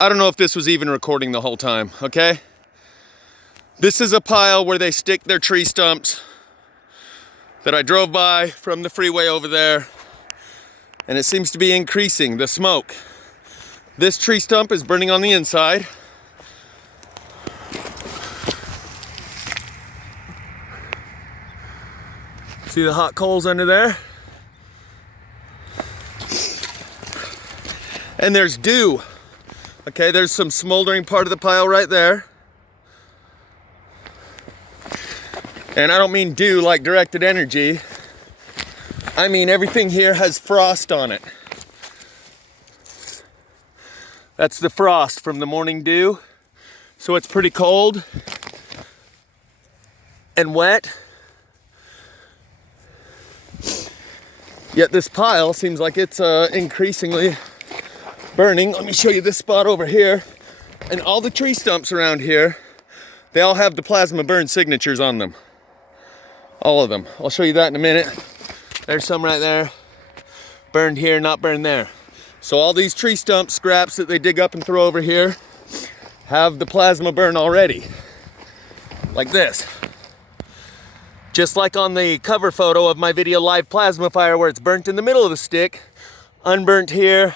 I don't know if this was even recording the whole time, okay? This is a pile where they stick their tree stumps that I drove by from the freeway over there, and it seems to be increasing, the smoke. This tree stump is burning on the inside. See the hot coals under there? And there's dew. Okay, there's some smoldering part of the pile right there. And I don't mean dew like directed energy. I mean everything here has frost on it. That's the frost from the morning dew. So it's pretty cold and wet. Yet this pile seems like it's increasingly burning. Let me show you this spot over here. And all the tree stumps around here, they all have the plasma burn signatures on them. All of them. I'll show you that in a minute. There's some right there. Burned here, not burned there. So all these tree stump scraps that they dig up and throw over here have the plasma burn already. Like this. Just like on the cover photo of my video Live Plasma Fire, where it's burnt in the middle of the stick, unburnt here,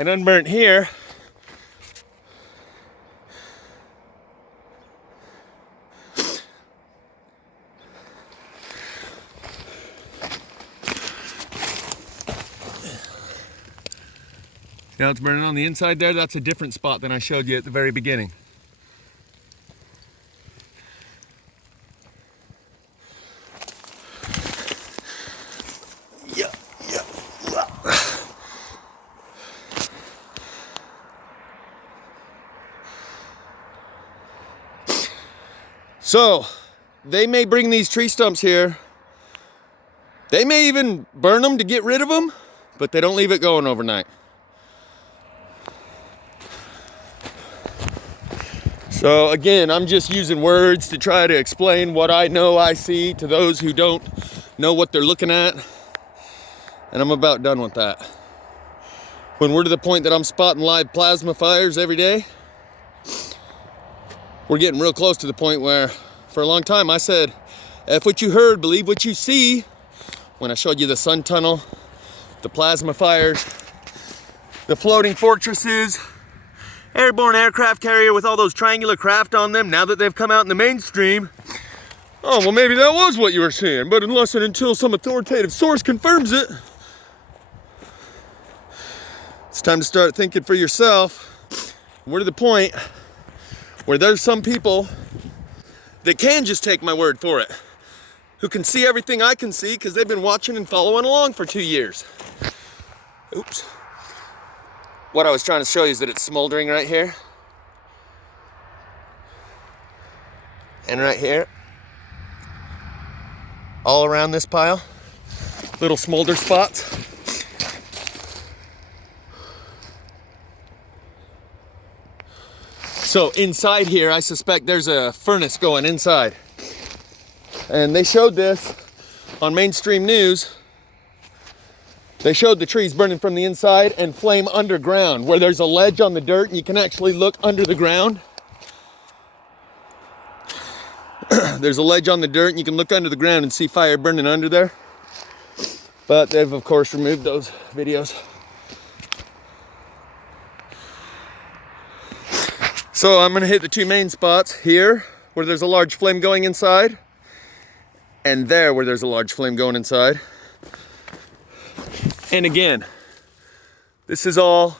and unburnt here. Now it's burning on the inside there. That's a different spot than I showed you at the very beginning. Yeah. So, they may bring these tree stumps here. They may even burn them to get rid of them, but they don't leave it going overnight. So again, I'm just using words to try to explain what I know I see to those who don't know what they're looking at. And I'm about done with that. When we're to the point that I'm spotting live plasma fires every day, we're getting real close to the point where, for a long time, I said, F what you heard, believe what you see. When I showed you the sun tunnel, the plasma fires, the floating fortresses, airborne aircraft carrier with all those triangular craft on them, now that they've come out in the mainstream. Oh, well, maybe that was what you were seeing, but unless and until some authoritative source confirms it, it's time to start thinking for yourself. We're to the point where there's some people that can just take my word for it, who can see everything I can see because they've been watching and following along for 2 years. Oops. What I was trying to show you is that it's smoldering right here. And right here. All around this pile. Little smolder spots. So inside here, I suspect there's a furnace going inside. And they showed this on mainstream news. They showed the trees burning from the inside and flame underground, where there's a ledge on the dirt and you can actually look under the ground. There's a ledge on the dirt and you can look under the ground and see fire burning under there. But they've, of course, removed those videos. So I'm going to hit the two main spots here, where there's a large flame going inside, and there where there's a large flame going inside. And again, this is all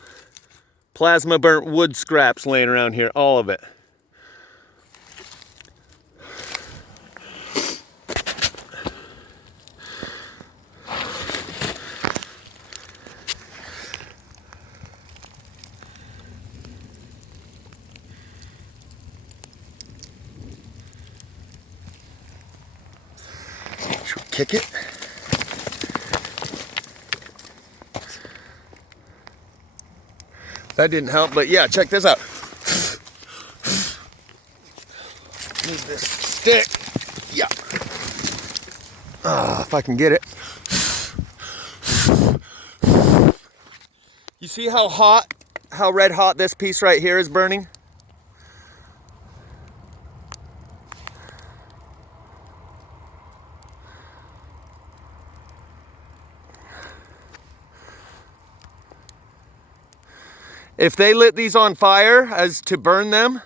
plasma burnt wood scraps laying around here, all of it. Should we kick it? That didn't help, but yeah, check this out. Move this stick. Yeah. If I can get it. You see how hot how red hot this piece right here is burning? If they lit these on fire as to burn them,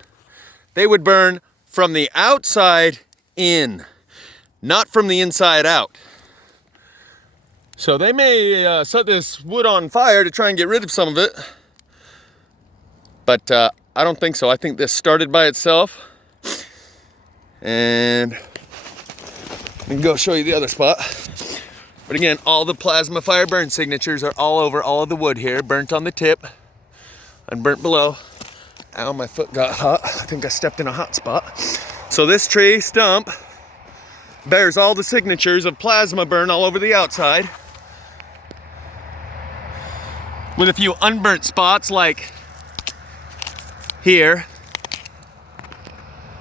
they would burn from the outside in, not from the inside out. So they may set this wood on fire to try and get rid of some of it, but I don't think so. I think this started by itself. And I can go show you the other spot. But again, all the plasma fire burn signatures are all over all of the wood here, burnt on the tip and burnt below. Ow, my foot got hot. I think I stepped in a hot spot. So this tree stump bears all the signatures of plasma burn all over the outside, with a few unburnt spots like here.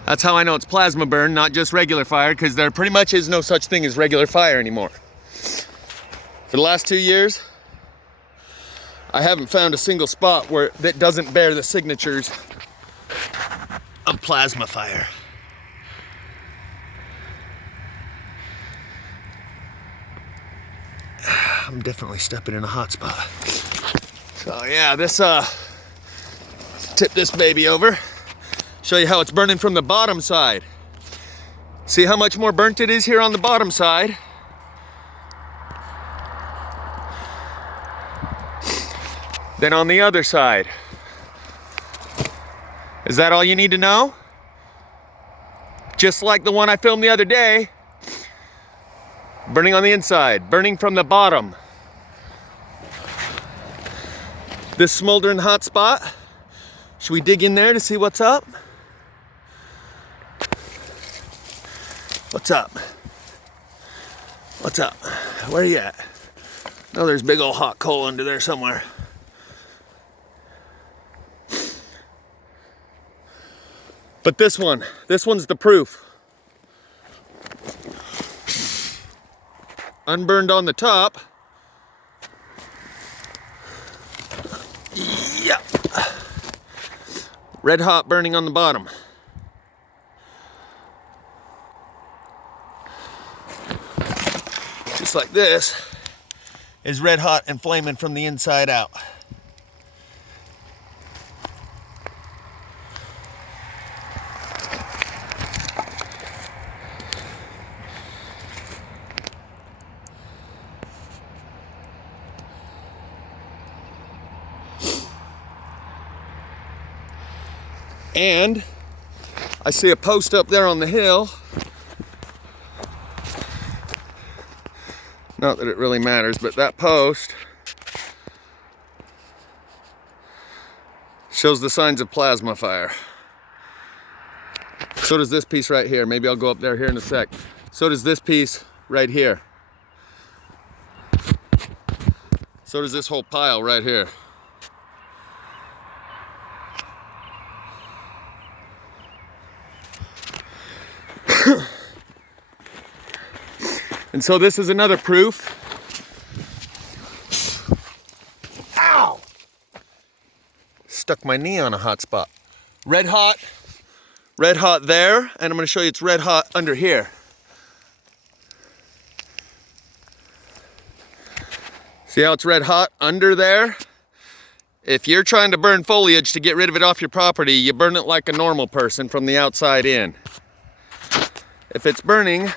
That's how I know it's plasma burn, not just regular fire, because there pretty much is no such thing as regular fire anymore. For the last 2 years, I haven't found a single spot that doesn't bear the signatures of plasma fire. I'm definitely stepping in a hot spot. So yeah, let's tip this baby over. Show you how it's burning from the bottom side. See how much more burnt it is here on the bottom side. Then on the other side. Is that all you need to know? Just like the one I filmed the other day, burning on the inside, burning from the bottom. This smoldering hot spot, should we dig in there to see what's up? What's up? What's up? Where are you at? No, there's big old hot coal under there somewhere. But this one's the proof. Unburned on the top. Yep. Red hot burning on the bottom. Just like this is red hot and flaming from the inside out. And I see a post up there on the hill. Not that it really matters, but that post shows the signs of plasma fire. So does this piece right here. Maybe I'll go up there here in a sec. So does this piece right here. So does this whole pile right here. And so this is another proof. Ow! Stuck my knee on a hot spot. Red hot there, and I'm gonna show you it's red hot under here. See how it's red hot under there? If you're trying to burn foliage to get rid of it off your property, you burn it like a normal person from the outside in. If it's burning,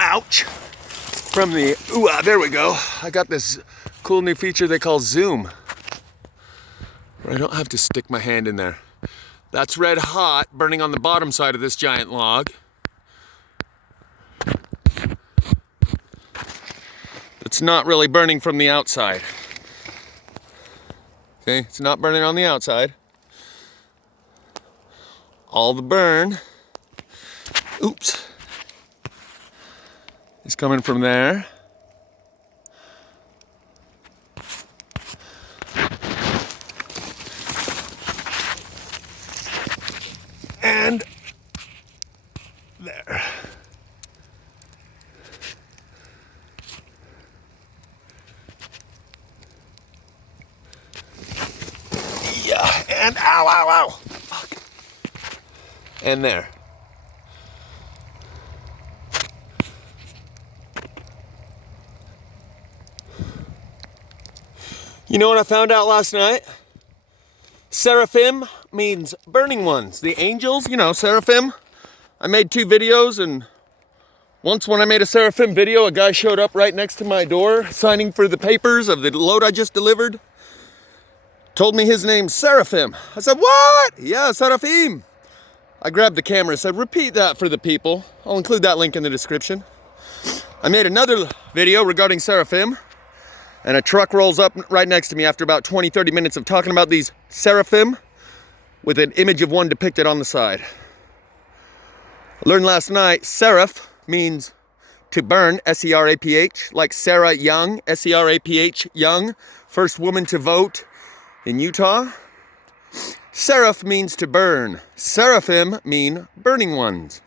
ouch, from the, there we go. I got this cool new feature they call zoom, where I don't have to stick my hand in there. That's red hot, burning on the bottom side of this giant log. It's not really burning from the outside. Okay, it's not burning on the outside. All the burn, is coming from there. And there. And ow, ow, ow. Fuck. And there. You know what I found out last night? Seraphim means burning ones. The angels, you know, seraphim. I made 2 videos, and once when I made a seraphim video, a guy showed up right next to my door signing for the papers of the load I just delivered. Told me his name's Seraphim. I said, what? Yeah, seraphim. I grabbed the camera and said, repeat that for the people. I'll include that link in the description. I made another video regarding seraphim, and a truck rolls up right next to me after about 20-30 minutes of talking about these seraphim with an image of one depicted on the side. I learned last night, seraph means to burn, S-E-R-A-P-H, like Sarah Young, S-E-R-A-P-H, Young, first woman to vote in Utah. Seraph means to burn. Seraphim mean burning ones.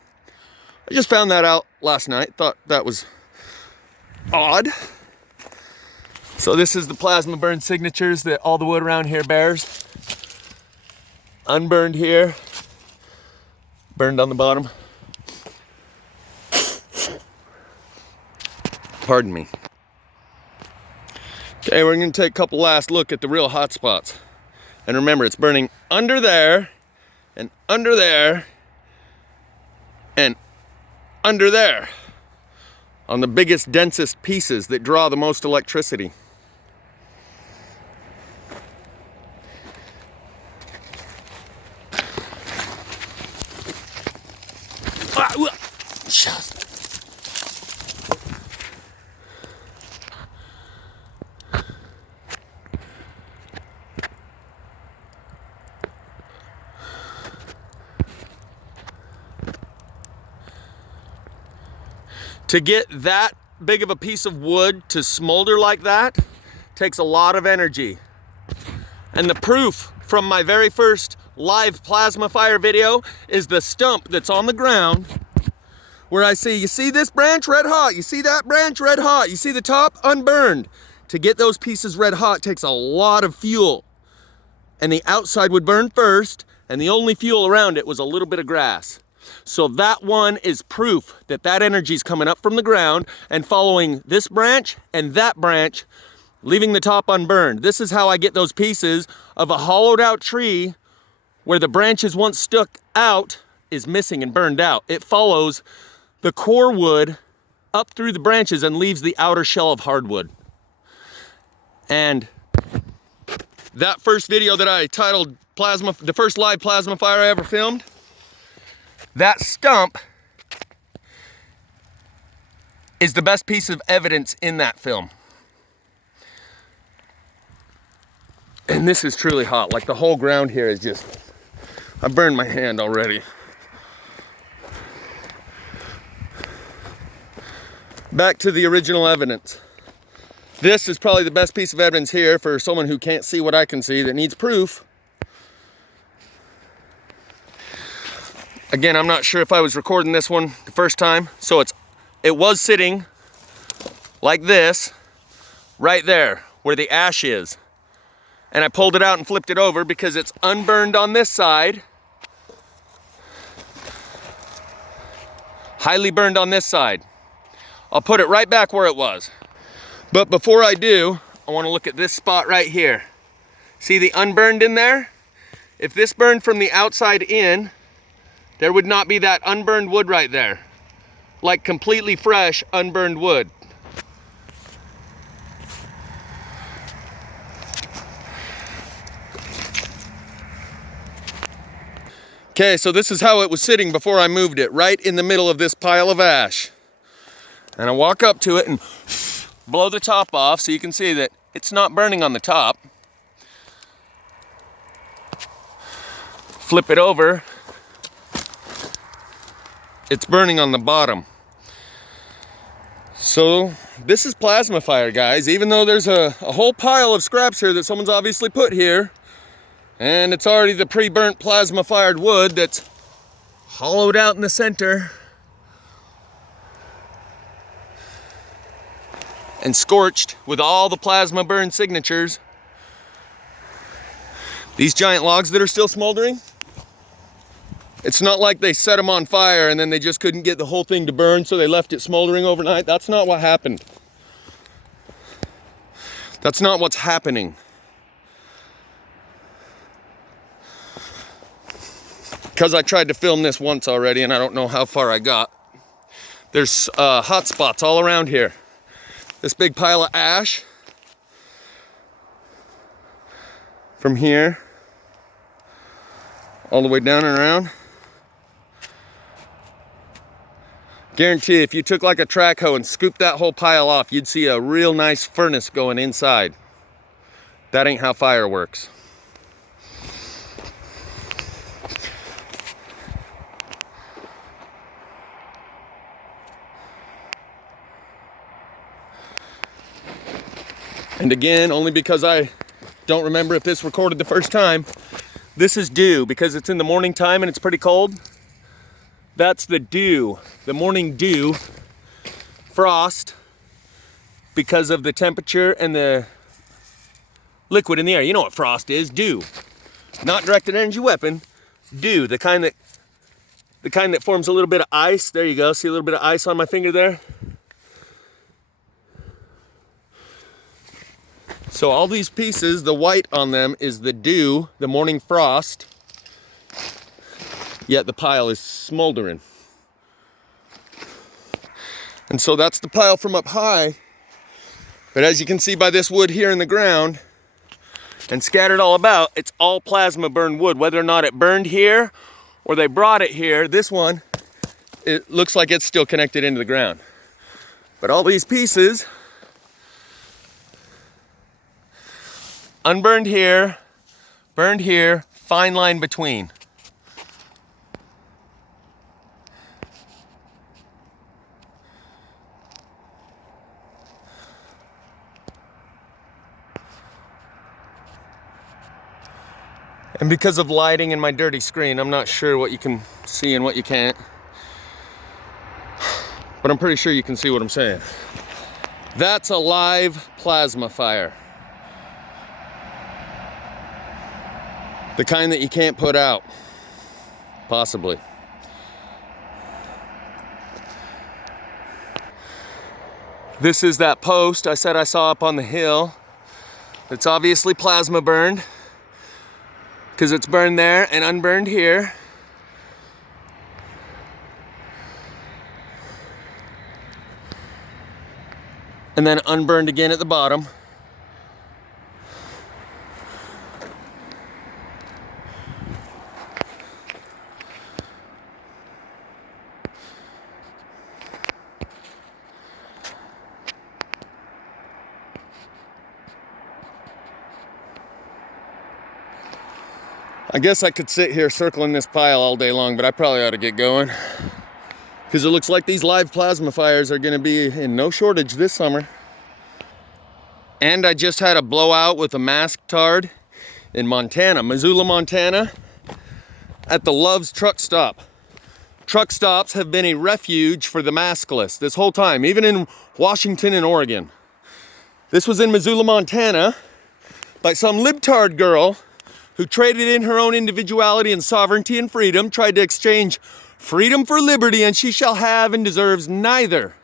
I just found that out last night, thought that was odd. So this is the plasma burn signatures that all the wood around here bears. Unburned here, burned on the bottom. Pardon me. Okay, we're gonna take a couple last look at the real hot spots. And remember, it's burning under there, and under there, and under there, on the biggest, densest pieces that draw the most electricity. To get that big of a piece of wood to smolder like that takes a lot of energy. And the proof from my very first live plasma fire video is the stump that's on the ground where I see, you see this branch red hot, you see that branch red hot, you see the top unburned. To get those pieces red hot takes a lot of fuel. And the outside would burn first, and the only fuel around it was a little bit of grass. So that one is proof that that energy is coming up from the ground and following this branch and that branch, leaving the top unburned. This is how I get those pieces of a hollowed out tree where the branches once stuck out is missing and burned out. It follows the core wood up through the branches and leaves the outer shell of hardwood. And that first video that I titled Plasma, the first live plasma fire I ever filmed, that stump is the best piece of evidence in that film. And this is truly hot. Like the whole ground here is just, I burned my hand already. Back to the original evidence. This is probably the best piece of evidence here for someone who can't see what I can see that needs proof. Again, I'm not sure if I was recording this one the first time, so it was sitting like this, right there, where the ash is. And I pulled it out and flipped it over because it's unburned on this side, highly burned on this side. I'll put it right back where it was. But before I do, I want to look at this spot right here. See the unburned in there? If this burned from the outside in, there would not be that unburned wood right there. Like completely fresh, unburned wood. Okay, so this is how it was sitting before I moved it, right in the middle of this pile of ash. And I walk up to it and blow the top off so you can see that it's not burning on the top. Flip it over. It's burning on the bottom. So this is plasma fire, guys. Even though there's a whole pile of scraps here that someone's obviously put here, and it's already the pre-burnt plasma fired wood that's hollowed out in the center and scorched with all the plasma burn signatures. These giant logs that are still smoldering, it's not like they set them on fire and then they just couldn't get the whole thing to burn, so they left it smoldering overnight. That's not what happened. That's not what's happening. Because I tried to film this once already and I don't know how far I got. There's hot spots all around here. This big pile of ash from here all the way down and around. Guarantee if you took like a track hoe and scooped that whole pile off, you'd see a real nice furnace going inside. That ain't how fire works. And again, only because I don't remember if this recorded the first time, this is dew because it's in the morning time and it's pretty cold. That's the dew, the morning dew, frost, because of the temperature and the liquid in the air. You know what frost is, dew. Not directed energy weapon, dew, the kind that forms a little bit of ice. There you go, see a little bit of ice on my finger there? So all these pieces, the white on them is the dew, the morning frost, yet the pile is smoldering. And so that's the pile from up high. But as you can see by this wood here in the ground and scattered all about, it's all plasma burned wood. Whether or not it burned here or they brought it here, this one, it looks like it's still connected into the ground. But all these pieces, unburned here, burned here, fine line between. And because of lighting in my dirty screen, I'm not sure what you can see and what you can't. But I'm pretty sure you can see what I'm saying. That's a live plasma fire. The kind that you can't put out, possibly. This is that post I said I saw up on the hill. It's obviously plasma burned, because it's burned there and unburned here. And then unburned again at the bottom. I guess I could sit here circling this pile all day long, but I probably ought to get going. Because it looks like these live plasma fires are going to be in no shortage this summer. And I just had a blowout with a mask tard in Montana, Missoula, Montana, at the Love's truck stop. Truck stops have been a refuge for the maskless this whole time, even in Washington and Oregon. This was in Missoula, Montana, by some libtard girl who traded in her own individuality and sovereignty and freedom, tried to exchange freedom for liberty, and she shall have and deserves neither.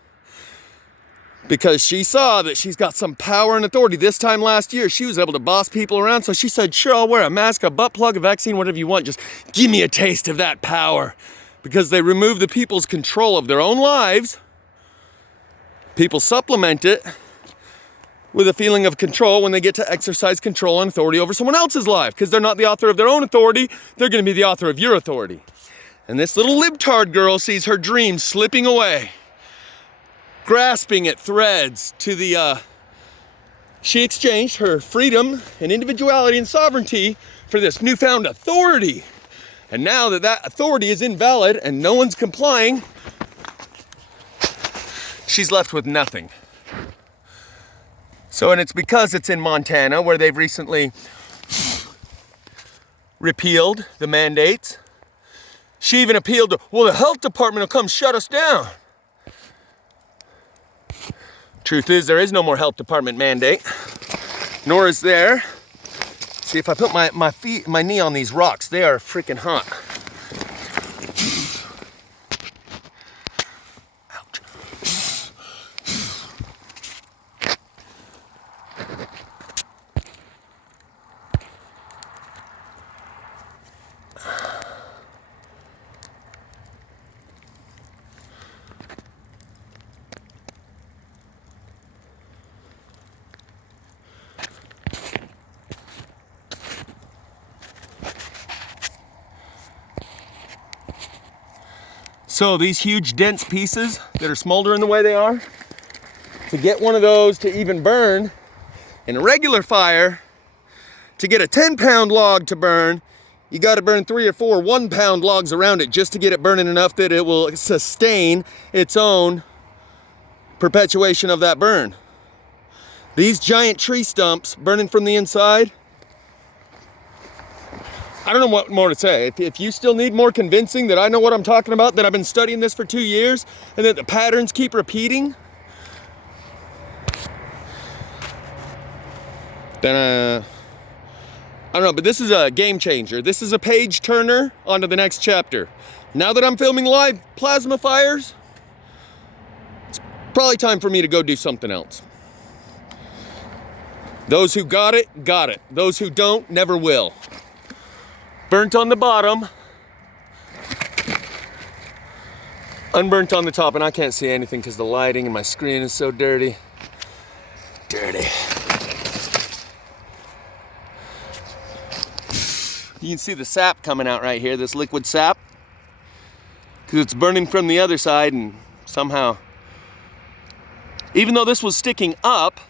Because she saw that she's got some power and authority. This time last year, she was able to boss people around, so she said, sure, I'll wear a mask, a butt plug, a vaccine, whatever you want, just give me a taste of that power. Because they remove the people's control of their own lives. People supplement it with a feeling of control when they get to exercise control and authority over someone else's life. Because they're not the author of their own authority, they're going to be the author of your authority. And this little libtard girl sees her dreams slipping away, grasping at threads to the, she exchanged her freedom and individuality and sovereignty for this newfound authority. And now that that authority is invalid and no one's complying, she's left with nothing. So, and it's because it's in Montana where they've recently repealed the mandates. She even appealed to, well, the health department will come shut us down. Truth is, there is no more health department mandate, nor is there See, if I put my knee on these rocks, they are freaking hot. Ouch. So these huge dense pieces that are smoldering the way they are, to get one of those to even burn in a regular fire, to get a 10-pound log to burn, you got to burn 3 or 4 1-pound logs around it just to get it burning enough that it will sustain its own perpetuation of that burn. These giant tree stumps burning from the inside, I don't know what more to say. If you still need more convincing that I know what I'm talking about, that I've been studying this for 2 years, and that the patterns keep repeating, then I don't know, but this is a game changer. This is a page turner onto the next chapter. Now that I'm filming live plasma fires, it's probably time for me to go do something else. Those who got it, got it. Those who don't, never will. Burnt on the bottom, unburnt on the top, and I can't see anything because the lighting and my screen is so dirty. Dirty. You can see the sap coming out right here, this liquid sap, because it's burning from the other side, and somehow, even though this was sticking up,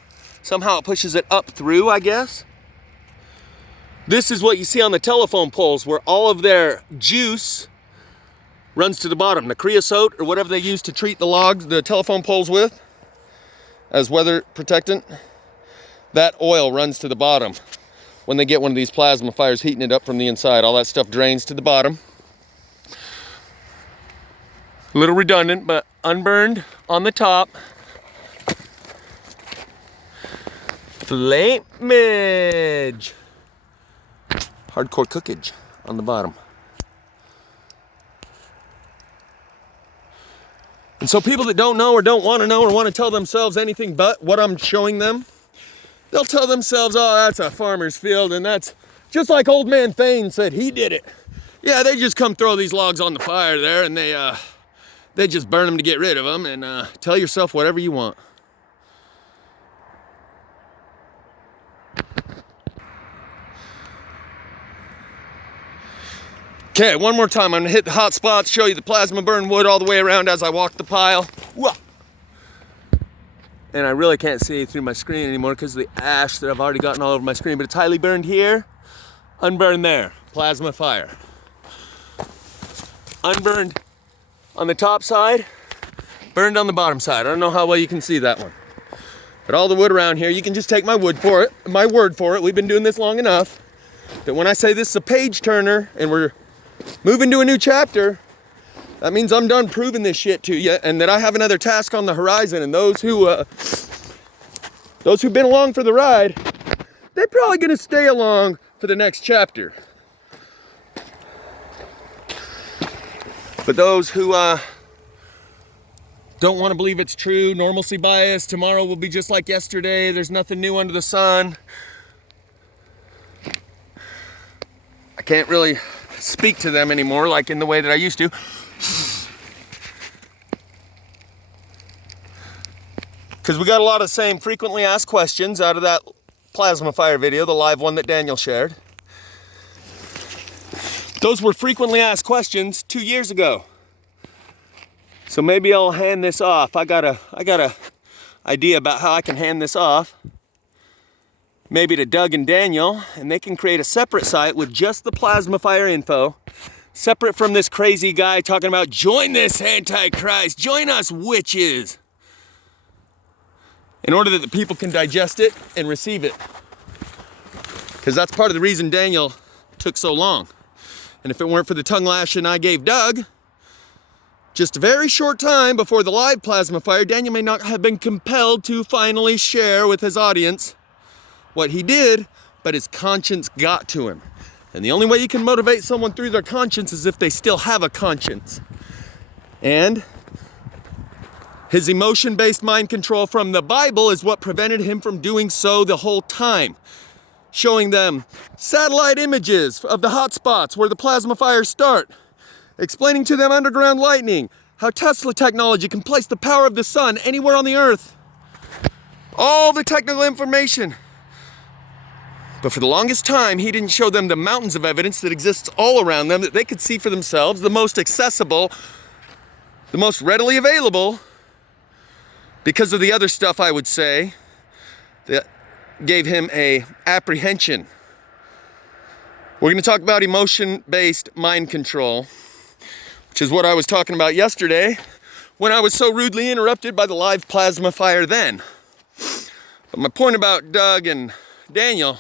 somehow it pushes it up through, I guess. This is what you see on the telephone poles, where all of their juice runs to the bottom. The creosote, or whatever they use to treat the logs, the telephone poles with, as weather protectant, that oil runs to the bottom. When they get one of these plasma fires heating it up from the inside, all that stuff drains to the bottom. A little redundant, but unburned on the top. Flamage. Hardcore cookage on the bottom. And so people that don't know or don't want to know or want to tell themselves anything but what I'm showing them, they'll tell themselves, oh, that's a farmer's field, and that's just like old man Thane said, he did it. Yeah, they just come throw these logs on the fire there, and they just burn them to get rid of them, and tell yourself whatever you want. Okay, one more time. I'm gonna hit the hot spots, show you the plasma burn wood all the way around as I walk the pile. Whoa. And I really can't see through my screen anymore because of the ash that I've already gotten all over my screen, but it's highly burned here, unburned there, plasma fire. Unburned on the top side, burned on the bottom side. I don't know how well you can see that one. But all the wood around here, you can just take my word for it. We've been doing this long enough that when I say this is a page turner and we're moving to a new chapter, that means I'm done proving this shit to you, and that I have another task on the horizon. And those who've been along for the ride, they're probably gonna stay along for the next chapter. But those who don't want to believe it's true, normalcy bias, tomorrow will be just like yesterday, there's nothing new under the sun, I can't really speak to them anymore like in the way that I used to. Because we got a lot of the same frequently asked questions out of that plasma fire video, the live one that Daniel shared. Those were frequently asked questions 2 years ago. So maybe I'll hand this off. I got a idea about how I can hand this off. Maybe to Doug and Daniel, and they can create a separate site with just the plasma fire info, separate from this crazy guy talking about join this Antichrist, join us witches, in order that the people can digest it and receive it. Because that's part of the reason Daniel took so long. And if it weren't for the tongue lashing I gave Doug, just a very short time before the live plasma fire, Daniel may not have been compelled to finally share with his audience what he did, but his conscience got to him. And the only way you can motivate someone through their conscience is if they still have a conscience. And his emotion-based mind control from the Bible is what prevented him from doing so the whole time. Showing them satellite images of the hot spots where the plasma fires start. Explaining to them underground lightning, how Tesla technology can place the power of the sun anywhere on the earth. All the technical information. But for the longest time, he didn't show them the mountains of evidence that exists all around them that they could see for themselves, the most accessible, the most readily available, because of the other stuff, I would say, that gave him a apprehension. We're going to talk about emotion-based mind control, which is what I was talking about yesterday when I was so rudely interrupted by the live plasma fire then. But my point about Doug and Daniel,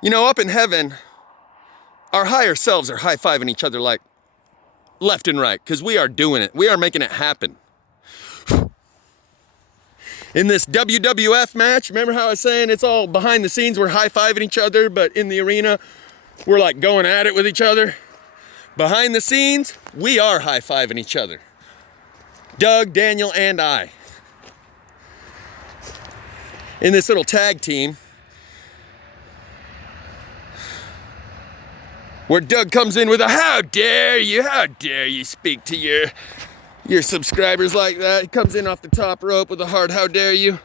you know, up in heaven, our higher selves are high-fiving each other like left and right, because we are doing it. We are making it happen. In this WWF match, remember how I was saying it's all behind the scenes, we're high-fiving each other, but in the arena, we're like going at it with each other. Behind the scenes, we are high-fiving each other. Doug, Daniel, and I. In this little tag team, where Doug comes in with a how dare you speak to your subscribers like that. He comes in off the top rope with a hard how dare you.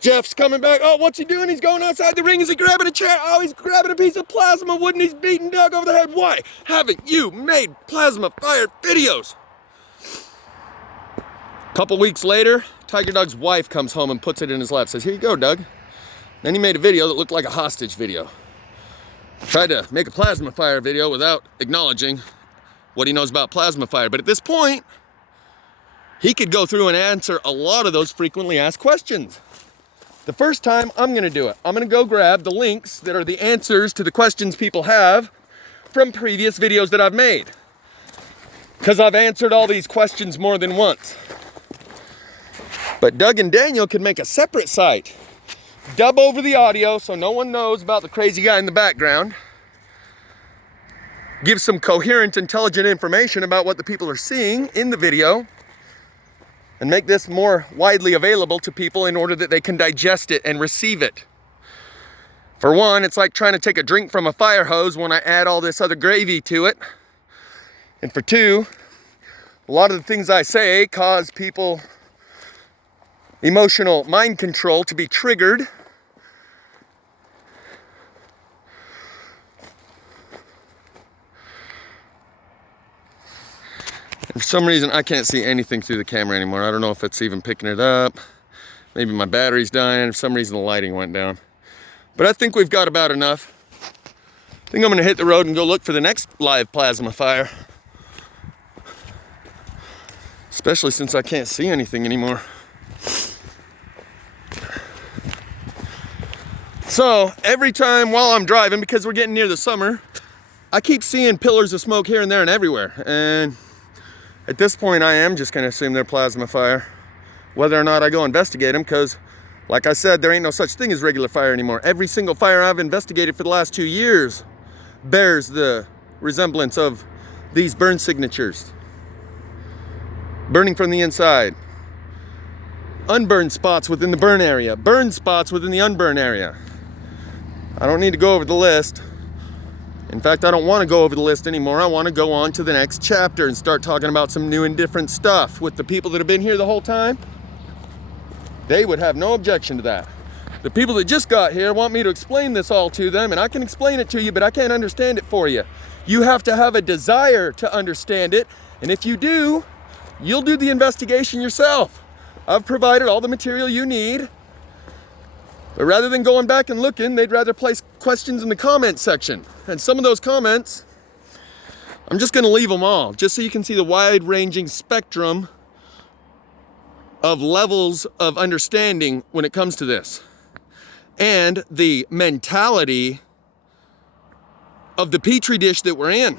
Jeff's coming back. Oh, what's he doing? He's going outside the ring. Is he grabbing a chair? Oh, he's grabbing a piece of plasma wood and he's beating Doug over the head. Why haven't you made plasma fired videos? A couple weeks later, Tiger Doug's wife comes home and puts it in his lap. Says, here you go, Doug. Then he made a video that looked like a hostage video. Tried to make a plasma fire video without acknowledging what he knows about plasma fire. But at this point, he could go through and answer a lot of those frequently asked questions. The first time, I'm gonna do it. I'm gonna go grab the links that are the answers to the questions people have from previous videos that I've made. Because I've answered all these questions more than once. But Doug and Daniel could make a separate site. Dub over the audio so no one knows about the crazy guy in the background. Give some coherent, intelligent information about what the people are seeing in the video. And make this more widely available to people in order that they can digest it and receive it. For one, it's like trying to take a drink from a fire hose when I add all this other gravy to it. And for two, a lot of the things I say cause people emotional mind control to be triggered. For some reason, I can't see anything through the camera anymore. I don't know if it's even picking it up. Maybe my battery's dying. For some reason, the lighting went down. But I think we've got about enough. I think I'm going to hit the road and go look for the next live plasma fire. Especially since I can't see anything anymore. So, every time while I'm driving, because we're getting near the summer, I keep seeing pillars of smoke here and there and everywhere. And at this point, I am just going to assume they're plasma fire, whether or not I go investigate them, because, like I said, there ain't no such thing as regular fire anymore. Every single fire I've investigated for the last 2 years bears the resemblance of these burn signatures. Burning from the inside. Unburned spots within the burn area. Burned spots within the unburned area. I don't need to go over the list. In fact, I don't want to go over the list anymore. I want to go on to the next chapter and start talking about some new and different stuff with the people that have been here the whole time. They would have no objection to that. The people that just got here want me to explain this all to them, and I can explain it to you, but I can't understand it for you. You have to have a desire to understand it, and if you do, you'll do the investigation yourself. I've provided all the material you need, but rather than going back and looking, they'd rather place questions in the comment section. And some of those comments, I'm just gonna leave them all, just so you can see the wide-ranging spectrum of levels of understanding when it comes to this. And the mentality of the petri dish that we're in.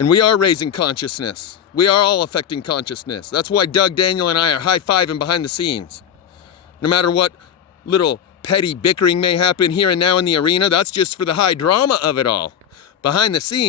And we are raising consciousness. We are all affecting consciousness. That's why Doug, Daniel, and I are high-fiving behind the scenes. No matter what little petty bickering may happen here and now in the arena, that's just for the high drama of it all. Behind the scenes,